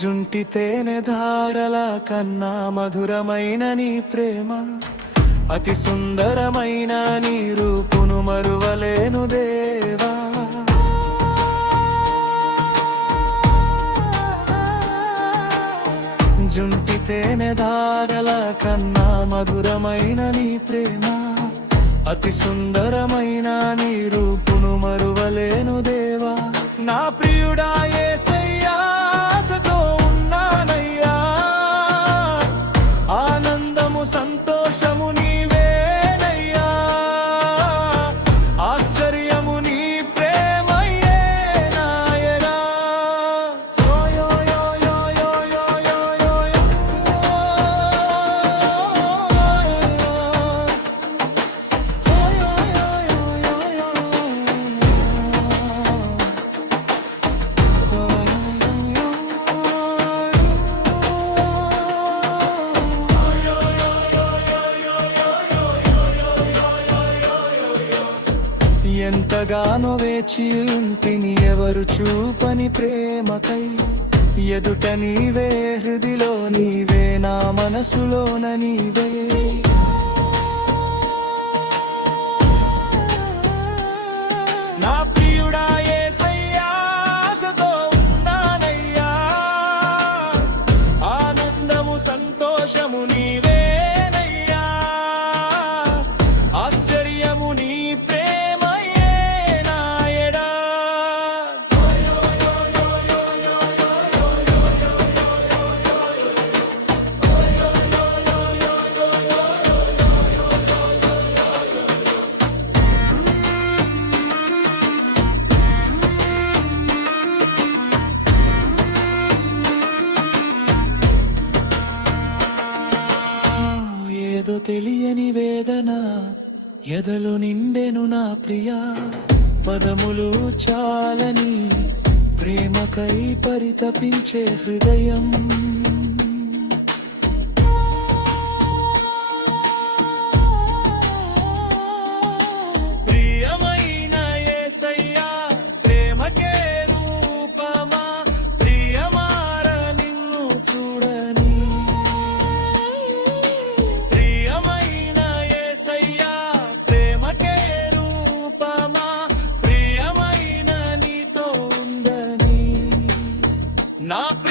జుంటి తేనె ధారల కన్నా మధురమైన నీ ప్రేమ. అతి సుందరమైన నీ రూపును మరువలేను దేవా. జుంటి తేనె ధారల కన్నా మధురమైన నీ ప్రేమ. అతి సుందరమైన నీ రూపును మరువలేను దేవా. నా ప్రియుడా ఎంతగానో వేచి ఉంటిని ఎవరు చూపని ప్రేమకై. ఎదుట నీవే హృదిలో నీవే నా మనసులోన నీవే. నా ప్రియ ఏదో తెలియని వేదన ఎదలు నిండెను నా ప్రియా. పదములు చాలని ప్రేమకై పరితపించే హృదయం. not